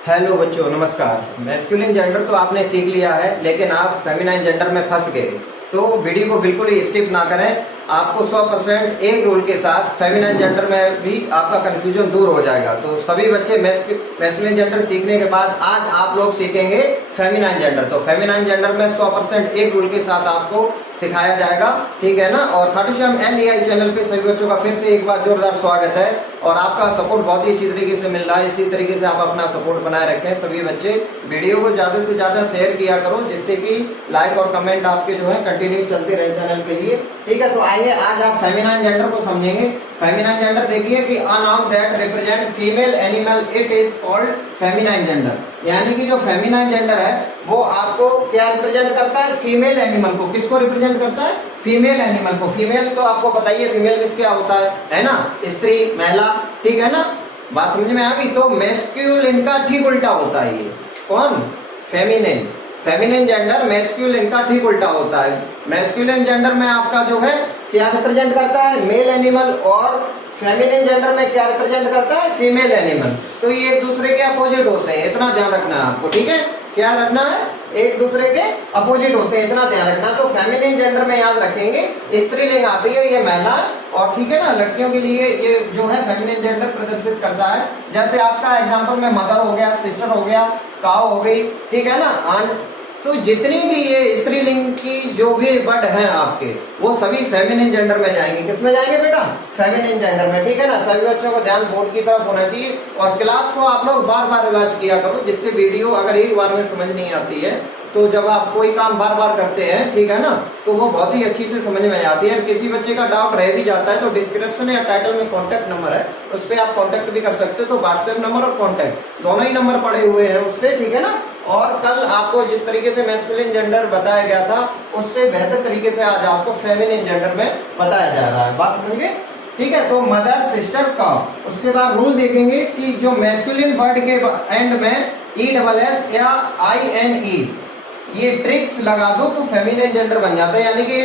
Hello बच्चों, नमस्कार। Masculine gender तो आपने सीख लिया है, लेकिन आप फेमिनाइन जेंडर में फंस गए। तो वीडियो को बिल्कुल ही स्किप ना करें। आपको 100% एक रूल के साथ फेमिनाइन जेंडर में भी आपका कन्फ्यूजन दूर हो जाएगा। तो सभी बच्चे मैस्कुलिन जेंडर सीखने के बाद आज आप लोग सीखेंगे फेमिनाइन जेंडर। तो फेमिनाइन जेंडर में 100% एक रूल के साथ आपको सिखाया जाएगा, ठीक है ना। और खाटू श्याम LEI चैनल पे सभी बच्चों का फिर से एक बार जोरदार स्वागत है। और आपका सपोर्ट बहुत ही अच्छी तरीके से मिल रहा है। इसी तरीके से आप अपना सपोर्ट बनाए रखें। सभी बच्चे वीडियो को ज़्यादा से ज़्यादा शेयर किया करो, जिससे कि लाइक और कमेंट आपके जो है कंटिन्यू चलते रहे चैनल के लिए, ठीक है। तो आइए आज आप फेमिनाइन जेंडर को समझेंगे। फेमिनाइन जेंडर देखिए कि a noun that represent female animal, it is called feminine gender. यानी कि जो फेमिनाइन जेंडर है वो आपको क्या रिप्रेजेंट करता है? फीमेल एनिमल को। किसको रिप्रेजेंट करता है? फीमेल एनिमल को। फीमेल तो आपको बताइए फीमेल मींस क्या होता है ना? स्त्री, महिला, ठीक है ना। बात समझ में आ गई। तो मैस्कुलिन का ठीक उल्टा होता है ये। कौन? फेमिनिन। फेमिनिन जेंडर मैस्कुलिन का ठीक उल्टा होता है। मैस्कुलिन जेंडर में आपका जो है क्या रिप्रेजेंट करता है? Male animal. और फेमिनिन जेंडर में क्या रिप्रेजेंट करता है? Female animal. तो ये एक दूसरे के अपोजिट होते हैं, इतना ध्यान रखना है आपको, ठीक है। क्या रखना है? एक दूसरे के अपोजिट होते हैं, इतना ध्यान रखना। तो फेमिनिन जेंडर में याद रखेंगे स्त्रीलिंग आती है, ये महिला, और ठीक है ना, लड़कियों के लिए ये जो है फेमिनिन जेंडर प्रदर्शित करता है। जैसे आपका एग्जांपल में मदर हो गया, सिस्टर हो गया, काऊ हो गई, ठीक है ना, आंट। तो जितनी भी ये स्त्रीलिंग की जो भी वर्ड हैं आपके, वो सभी फेमिनिन जेंडर में जाएंगे। किस में जाएंगे बेटा? फेमिनिन जेंडर में, ठीक है ना। सभी बच्चों का ध्यान बोर्ड की तरफ होना चाहिए। और क्लास को आप लोग बार बार रिवाइज किया करो, जिससे वीडियो अगर एक बार में समझ नहीं आती है तो जब आप कोई काम बार बार करते हैं, ठीक है ना, तो वो बहुत ही अच्छी से समझ में आती है। किसी बच्चे का डाउट रह भी जाता है तो डिस्क्रिप्शन या टाइटल में कॉन्टैक्ट नंबर है, उस पर आप कॉन्टैक्ट भी कर सकते हो। तो व्हाट्सएप नंबर और कॉन्टैक्ट दोनों ही नंबर पड़े हुए हैं उस पर, ठीक है ना। और कल आपको जिस तरीके से मैस्कुलिन जेंडर बताया गया था, उससे बेहतर तरीके से आज आपको फेमिनिन जेंडर में बताया जा रहा है। बात समझ गए? ठीक है। तो मदर, सिस्टर, काऊ। उसके बाद रूल देखेंगे कि जो मैस्कुलिन वर्ड के एंड में ESS या INE ये ट्रिक्स लगा दो तो फेमिनिन जेंडर बन जाता है। यानी कि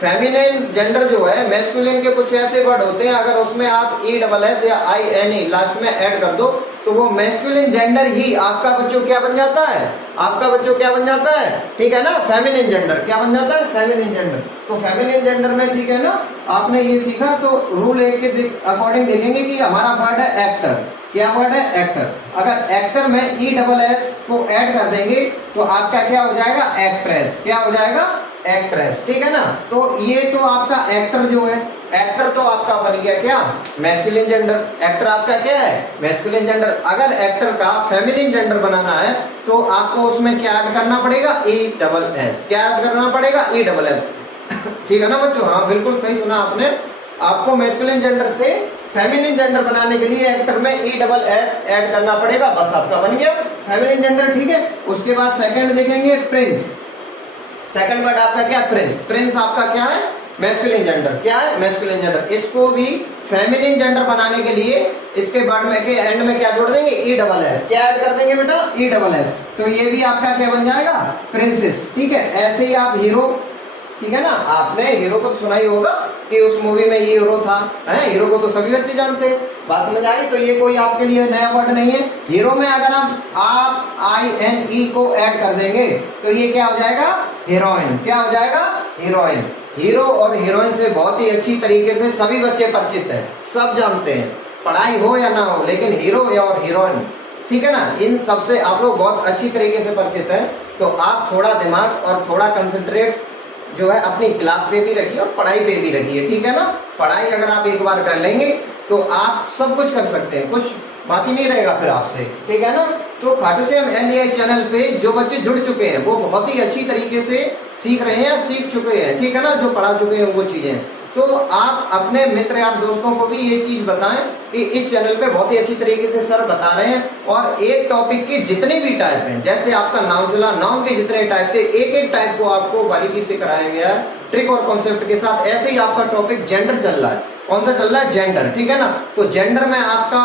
फेमिनिन जेंडर जो है, मैस्कुलिन के कुछ ऐसे वर्ड होते हैं, अगर उसमें आप ESS या INE लास्ट में ऐड कर दो तो वो मैस्कुलिन जेंडर ही आपका बच्चों क्या बन जाता है? आपका बच्चों क्या बन जाता है? ठीक है ना, फेमिनिन जेंडर। क्या बन जाता है? Feminine gender. तो फेमिनिन जेंडर में, ठीक है ना, आपने ये सीखा। तो रूल 1 के अकॉर्डिंग देखेंगे कि हमारा वर्ड है एक्टर। क्या वर्ड है? एक्टर। अगर एक्टर में ESS को ऐड कर देंगे तो आपका क्या हो जाएगा? एक्ट्रेस। क्या हो जाएगा? एक्ट्रेस, ठीक है ना। तो ये तो आपका एक्टर जो है, एक्टर तो आपका बन गया क्या? Masculine gender. एक्टर आपका क्या है? Masculine gender. अगर एक्टर का फेमिनिन जेंडर बनाना है तो आपको उसमें क्या ऐड करना पड़ेगा? ESS। क्या ऐड करना पड़ेगा? ESS, ठीक है ना बच्चों। हाँ, बिल्कुल सही सुना आपने। आपको मैस्कुलिन जेंडर से फेमिनिन जेंडर बनाने के लिए एक्टर में ESS ऐड करना पड़ेगा, बस आपका बन गया फेमिनिन जेंडर, ठीक है। उसके बाद सेकंड देखेंगे, प्रिंस। सेकंड वर्ड आपका क्या? प्रिंस। प्रिंस आपका क्या है? Masculine gender. क्या है? Masculine gender. इसको भी फेमिनिन जेंडर बनाने के लिए इसके वर्ड में के एंड में क्या जोड़ देंगे? ESS। क्या ऐड कर देंगे बेटा? ESS। तो ये भी आपका क्या बन जाएगा? प्रिंसेस, ठीक है। ऐसे ही आप हीरो, ठीक है ना, आपने हीरो को सुना ही होगा कि उस मूवी में ये हीरो था, है? हीरो को तो सभी बच्चे जानते हैं। बात समझ आई? तो ये कोई आपके लिए नया वर्ड नहीं है। हीरो में अगर हम आप INE को ऐड कर देंगे तो ये क्या हो जाएगा? हीरोइन। क्या हो जाएगा? हीरोइन। हीरो और हीरोइन से बहुत ही अच्छी तरीके से सभी बच्चे परिचित हैं, सब जानते हैं, पढ़ाई हो या ना हो, लेकिन हीरो और हीरोइन, ठीक है ना, इन सबसे आप लोग बहुत अच्छी तरीके से परिचित हैं। तो आप थोड़ा दिमाग और थोड़ा कंसंट्रेट जो है अपनी क्लास पे भी रखिए और पढ़ाई पे भी रखिए, ठीक है ना। पढ़ाई अगर आप एक बार कर लेंगे तो आप सब कुछ कर सकते हैं, कुछ बाकी नहीं रहेगा फिर आपसे, ठीक है ना। तो खाटू श्याम LEI चैनल पे जो बच्चे जुड़ चुके हैं वो बहुत ही अच्छी तरीके से सीख रहे हैं, सीख चुके हैं, ठीक है ना, जो पढ़ा चुके हैं वो चीजें। तो आप अपने मित्र या दोस्तों को भी ये चीज बताएं कि इस चैनल पे बहुत ही अच्छी तरीके से सर बता रहे हैं। और एक टॉपिक के जितने भी टाइप हैं, जैसे आपका नाउन चला, नाउन के जितने टाइप थे, एक एक टाइप को आपको बारीकी से कराया गया है, ट्रिक और कॉन्सेप्ट के साथ। ऐसे ही आपका टॉपिक जेंडर चल रहा है। कौन सा चल रहा है? जेंडर, ठीक है ना। तो जेंडर में आपका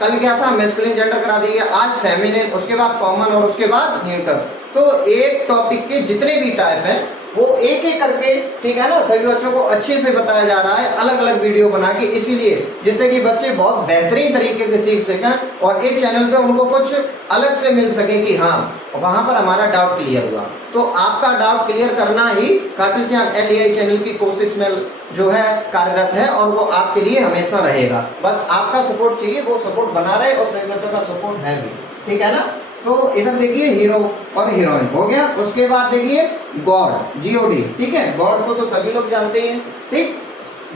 कल क्या था? मैस्कुलिन जेंडर करा दिया, आज फेमिनिन, उसके बाद कॉमन और उसके बाद न्यूटर। तो एक टॉपिक के जितने भी टाइप हैं वो एक एक करके, ठीक है ना, सभी बच्चों को अच्छे से बताया जा रहा है, अलग अलग वीडियो बना के, इसीलिए जिससे कि बच्चे बहुत बेहतरीन तरीके से सीख सकें और एक चैनल पे उनको कुछ अलग से मिल सके कि हाँ वहां पर हमारा डाउट क्लियर हुआ। तो आपका डाउट क्लियर करना ही खाटू श्याम LEI चैनल की कोशिश में जो है कार्यरत है और वो आपके लिए हमेशा रहेगा। बस आपका सपोर्ट चाहिए, वो सपोर्ट बना रहे और सभी बच्चों का सपोर्ट है भी, ठीक है ना। तो इधर देखिए हीरो और हीरोइन हो गया। उसके बाद देखिए गॉड, GOD, ठीक है। गॉड को तो सभी लोग जानते हैं, ठीक।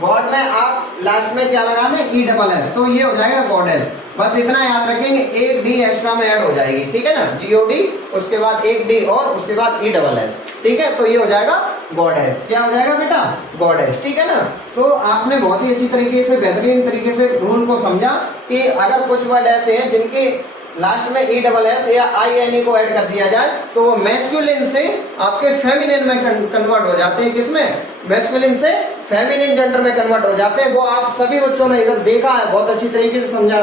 गॉड में आप लास्ट में क्या लगा दें, ESS, तो ये हो जाएगा गॉडेस। बस इतना याद रखेंगे, एक डी एक्स्ट्रा में ऐड हो जाएगी, ठीक है ना। GOD, उसके बाद एक डी और उसके बाद ESS, ठीक है। तो ये हो जाएगा गॉडेस। क्या हो जाएगा बेटा, गॉडेस, ठीक है ना। तो आपने बहुत ही अच्छी तरीके से, बेहतरीन तरीके से रूल को समझा कि अगर कुछ वर्ड ऐसे हैं जिनके लास्ट में ESS या INE को ऐड कर दिया जाए तो वो मैस्कुलिन से आपके फेमिनिन में कन्वर्ट हो जाते हैं। किसमें, मैस्कुलिन से फेमिनिन जेंडर में कन्वर्ट हो जाते हैं। वो आप सभी बच्चों ने इधर देखा है, बहुत अच्छी तरीके से समझा,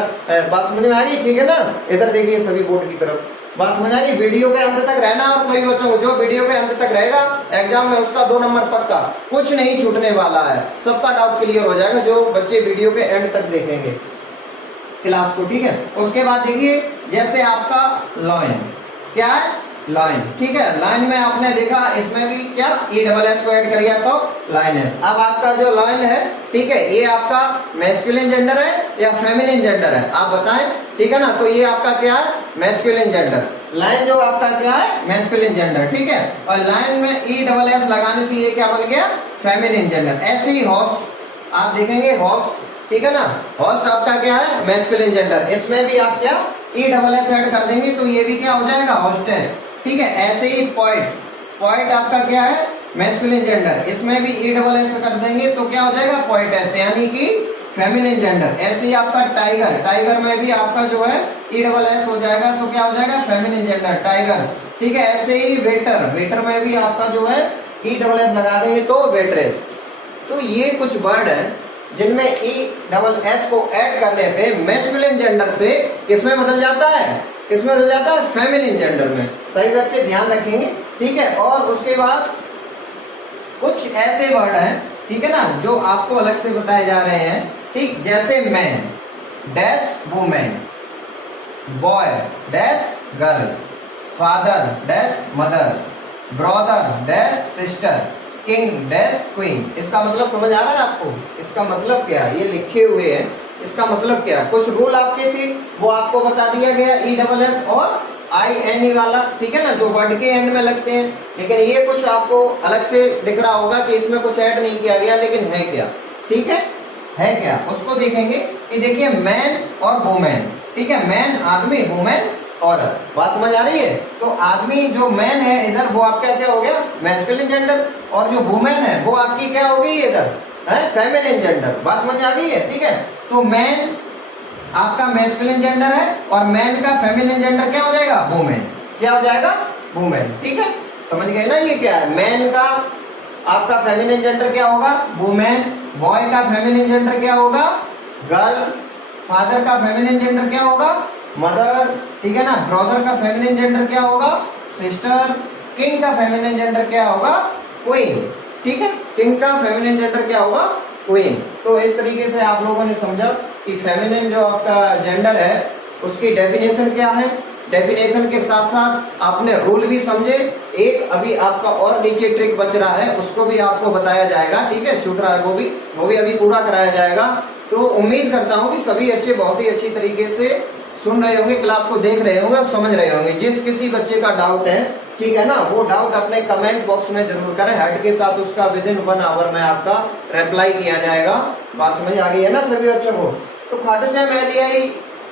बात समझ में आ गई, ठीक है ना। इधर देखिए सभी बोर्ड की तरफ, बात समझ आ गई। वीडियो के अंत तक रहना और सभी बच्चों को, जो वीडियो के अंत तक रहेगा एग्जाम में उसका 2 नंबर पक्का, कुछ नहीं छूटने वाला है, सबका डाउट क्लियर हो जाएगा जो बच्चे वीडियो के एंड तक देखेंगे क्लास को, ठीक है। उसके बाद देखिए जैसे आपका लाइन, क्या है, लाइन, ठीक है। लाइन में आपने देखा इसमें भी क्या ESS को ऐड करिए तो लाइनेस। अब आपका जो लाइन है, ठीक है, ये आपका मैस्कुलिन जेंडर है या फेमिनिन जेंडर है, आप बताएं, ठीक है ना। तो ये आपका क्या है, मैस्कुलिन जेंडर। लाइन जो आपका क्या है, मैस्कुलिन जेंडर, ठीक है। और लाइन में ESS लगाने से ये क्या बन गया, फेमिनिन जेंडर। ऐसे ही होस्ट आप देखेंगे, होस्ट, ठीक है ना, होस्ट आपका क्या है, मैस्कुलिन जेंडर। इसमें भी आप क्या ESS ऐड कर देंगे तो ये भी क्या हो जाएगा, होस्टेस, ठीक है। ऐसे ही पॉइंट, पॉइंट आपका क्या है, मैस्कुलिन जेंडर, इसमें भी ESS कर देंगे तो क्या हो जाएगा, पोएटेस, यानी कि फेमिनिन जेंडर। ऐसे ही आपका टाइगर, टाइगर में भी आपका जो है ESS हो जाएगा तो क्या हो जाएगा, फेमिनिन जेंडर, टाइगर्स, ठीक है। ऐसे ही वेटर, वेटर में भी आपका जो है ESS लगा देंगे तो वेट्रेस। तो ये कुछ वर्ड है जिनमें ESS को ऐड करने पे मैस्कुलिन जेंडर से किसमें बदल जाता है, किसमें बदल जाता है, फेमिनिन जेंडर में। सही बच्चे ध्यान रखेंगे, ठीक है। और उसके बाद कुछ ऐसे वर्ड हैं, ठीक है ना, जो आपको अलग से बताए जा रहे हैं, ठीक। जैसे man dash women, boy dash girl, father dash mother, brother dash sister, king dash queen. इसका मतलब समझ आ रहा है आपको, इसका मतलब क्या है, ये लिखे हुए हैं, इसका मतलब क्या है। कुछ रूल आपके थे वो आपको बता दिया गया, ESS और INE वाला, ठीक है ना, जो वर्ड के एंड में लगते हैं। लेकिन ये कुछ आपको अलग से दिख रहा होगा कि इसमें कुछ ऐड नहीं किया गया, लेकिन है क्या, ठीक है क्या, उसको देखेंगे कि देखिए मैन और वुमेन, ठीक है। मैन आदमी, वुमेन औरत, बात समझ आ रही है। तो आदमी जो मैन है इधर वो आपका क्या हो गया, मैस्कुलिन जेंडर, और जो वुमेन है वो आपकी क्या हो गई इधर, है फेमिनिन जेंडर, बात समझ आ गई है, ठीक है। तो मैन आपका मैस्कुलिन जेंडर है और मैन का फेमिनिन जेंडर क्या हो जाएगा, वुमेन, क्या हो जाएगा, वुमेन, ठीक है। समझ गए ना, ये क्या है, मैन का आपका फेमिनिन जेंडर क्या होगा, वुमेन, बॉय का फेमिनिन जेंडर क्या होगा, गर्ल, फादर का फेमिनिन जेंडर क्या होगा, मदर, ठीक है ना, ब्रदर का फेमिनिन जेंडर क्या होगा, सिस्टर, किंग का फेमिनिन जेंडर क्या होगा, क्वीन, ठीक है। किंग का फेमिनिन जेंडर क्या होगा, क्वीन। तो इस तरीके से आप लोगों ने समझा कि फेमिनिन जो आपका जेंडर है उसकी डेफिनेशन क्या है। डेफिनेशन के साथ साथ आपने रूल भी समझे। एक अभी आपका और नीचे ट्रिक बच रहा है, उसको भी आपको बताया जाएगा, ठीक है, छूट रहा है वो भी अभी पूरा कराया जाएगा। तो उम्मीद करता हूँ कि सभी बच्चे बहुत ही अच्छी तरीके से सुन रहे होंगे, क्लास को देख रहे होंगे और समझ रहे होंगे। जिस किसी बच्चे का डाउट है, ठीक है ना, वो डाउट अपने कमेंट बॉक्स में जरूर करें, हेड के साथ उसका विदिन 1 आवर में आपका रिप्लाई किया जाएगा। बात समझ आ गई है ना सभी बच्चों को। तो खाटू श्याम LEI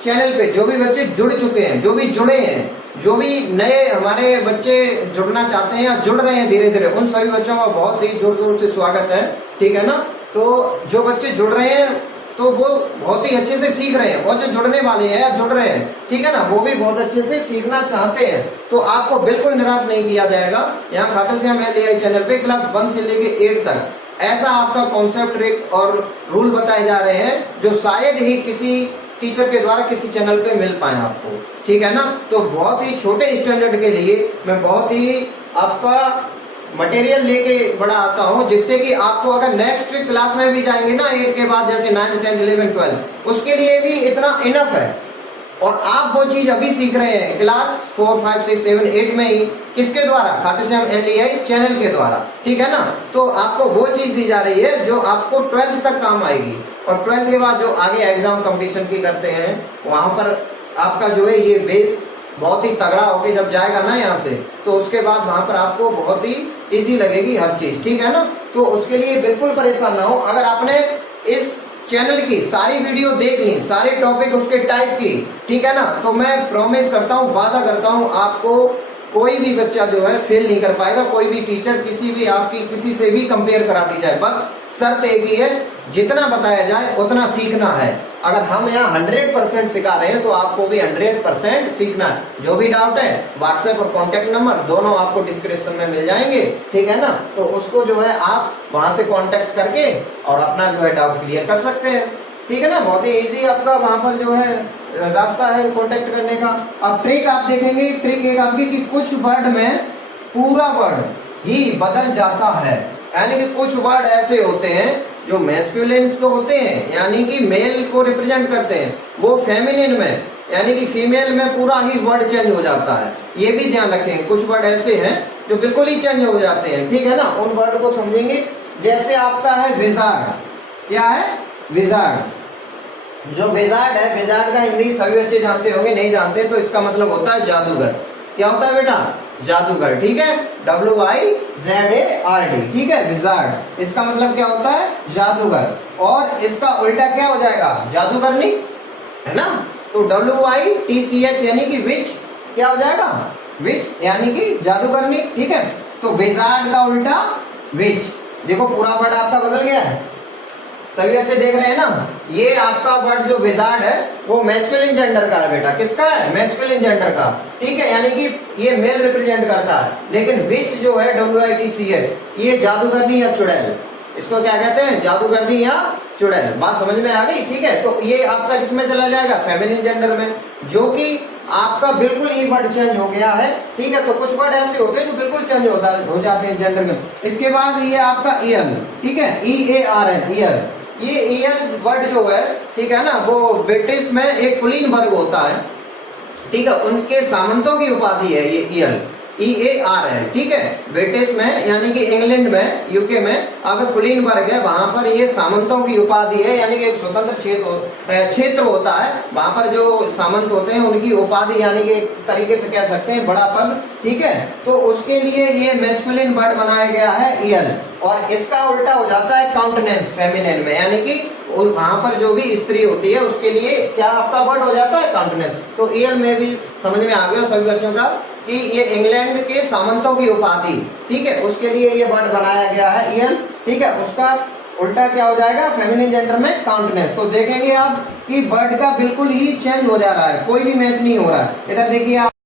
चैनल पे जो भी बच्चे जुड़ चुके हैं, जो भी जुड़े हैं, जो भी नए हमारे बच्चे जुड़ना चाहते हैं या जुड़ रहे हैं धीरे धीरे, उन सभी बच्चों का बहुत ही जोर जोर से स्वागत है, ठीक है ना। तो जो बच्चे जुड़ रहे हैं तो वो बहुत ही अच्छे से सीख रहे हैं, और जो जुड़ने वाले हैं या जुड़ रहे हैं, ठीक है ना, वो भी बहुत अच्छे से सीखना चाहते हैं। तो आपको बिल्कुल निराश नहीं किया जाएगा। यहाँ खाटू श्याम LEI चैनल पे क्लास 1 से लेके 8 तक ऐसा आपका कॉन्सेप्ट, ट्रिक और रूल बताए जा रहे हैं जो शायद ही किसी टीचर के द्वारा किसी चैनल पे मिल पाए आपको, ठीक है ना। तो बहुत ही छोटे स्टैंडर्ड के लिए मैं बहुत ही आपका मटेरियल लेके बड़ा आता हूँ, जिससे कि आपको अगर नेक्स्ट क्लास में भी जाएंगे ना 8 के बाद, जैसे 9, 10, 11, 12, उसके लिए भी इतना इनफ है। और आप वो चीज अभी सीख रहे हैं क्लास 4, 5, 6, 7, 8 में ही, किसके द्वारा? खाटू श्याम LEI चैनल के द्वारा, ठीक है ना। तो आपको वो चीज दी जा रही है जो आपको 12th तक काम आएगी, और 12th के बाद जो आगे एग्जाम कंपटीशन की करते हैं, वहां पर आपका जो है ये बेस बहुत ही तगड़ा होके जब जाएगा ना यहाँ से, तो उसके बाद वहां पर आपको बहुत ही इजी लगेगी हर चीज, ठीक है ना। तो उसके लिए बिल्कुल परेशान ना हो। अगर आपने इस चैनल की सारी वीडियो देख ली, सारे टॉपिक उसके टाइप की, ठीक है ना, तो मैं प्रॉमिस करता हूँ, वादा करता हूँ, आपको कोई भी बच्चा जो है फेल नहीं कर पाएगा। कोई भी टीचर किसी भी आपकी किसी से भी कंपेयर करा दी जाए, बस शर्त एक ही है, जितना बताया जाए उतना सीखना है। अगर हम यहाँ 100% सिखा रहे हैं तो आपको भी 100% सीखना है। जो भी डाउट है, व्हाट्सएप और कॉन्टैक्ट नंबर दोनों आपको डिस्क्रिप्शन में मिल जाएंगे, ठीक है ना। तो उसको जो है आप वहां से कॉन्टैक्ट करके और अपना जो है डाउट क्लियर कर सकते हैं, ठीक है ना। बहुत ही ईजी आपका वहां पर जो है रास्ता है कॉन्टैक्ट करने का। अब ट्रिक आप देखेंगे, ट्रिक एक आपकी कि कुछ वर्ड में पूरा वर्ड ही बदल जाता है, यानी कि कुछ वर्ड ऐसे होते हैं जो मैस्कुलिन तो होते हैं, यानी कि मेल को रिप्रेजेंट करते हैं, वो फेमिनिन में यानी कि फीमेल में पूरा ही वर्ड चेंज हो जाता है। ये भी ध्यान रखें, कुछ वर्ड ऐसे हैं जो बिल्कुल ही चेंज हो जाते हैं, ठीक है ना। उन वर्ड को समझेंगे। जैसे आपका है विजार्ड, क्या है? विजार्ड। जो विजार्ड है, विजार्ड का हिंदी सभी बच्चे जानते होंगे, नहीं जानते तो इसका मतलब होता है जादूगर। क्या होता है बेटा? जादूगर, ठीक है। WIZARD, ठीक है, विजार्ड। इसका मतलब क्या होता है? जादूगर। और इसका उल्टा क्या हो जाएगा? जादूगरनी, है ना। तो WITCH यानी कि विच, क्या हो जाएगा? विच यानी कि जादूगरनी, ठीक है। तो विजार्ड का उल्टा विच। देखो पूरा वर्ड आपका बदल गया है, सभी अच्छे देख रहे हैं ना। ये आपका वर्ड जो विजार्ड है वो मैस्कुलिन जेंडर का है बेटा। किसका है? मैस्कुलिन जेंडर का, ठीक है, यानी कि ये मेल रिप्रेजेंट करता है। लेकिन विच जो है WITCH, ये जादूगरनी या चुड़ैल, इसको क्या कहते हैं? जादूगरनी या चुड़ैल। बात समझ में आ गई, ठीक है। तो ये आपका किसमें चला जाएगा? फेमिनिन जेंडर में, जो कि आपका बिल्कुल ही वर्ड चेंज हो गया है, ठीक है। तो कुछ वर्ड ऐसे होते हैं जो बिल्कुल चेंज हो जाते हैं जेंडर में। इसके बाद ये आपका ईयर, ठीक है, EARL, ईयर। ये ईयर वर्ड जो है, ठीक है ना, वो ब्रिटिश में एक पुल्लिंग वर्ग होता है, ठीक है, उनके सामंतों की उपाधि है ये ईयर, EARL, ठीक है। ब्रिटिश में यानी कि इंग्लैंड में, UK में अब पुल्लिंग वर्ग है, वहां पर ये सामंतों की उपाधि है, यानी कि एक स्वतंत्र क्षेत्र होता है। वहां पर जो सामंत होते हैं उनकी उपाधि, यानी कि एक तरीके से कह सकते हैं बड़ा पद, ठीक है। तो उसके लिए ये मैस्कुलिन वर्ड बनाया गया है ईयर, और इसका उल्टा हो जाता है काउंटेनेंस फेमिनिन में, यानी कि वहां पर जो भी स्त्री होती है उसके लिए क्या आपका वर्ड हो जाता है? काउंटेनेंस। तो ईयर में भी समझ में आ गया सभी बच्चों का कि ये इंग्लैंड के सामंतों की उपाधि, ठीक है, उसके लिए ये वर्ड बनाया गया है ईयर, ठीक है। उसका उल्टा क्या हो जाएगा? फेमिनिन जेंडर में काउंटेनेंस। तो देखेंगे आप कि वर्ड का बिल्कुल ही चेंज हो जा रहा है, कोई भी मैच नहीं हो रहा है। इधर देखिए आप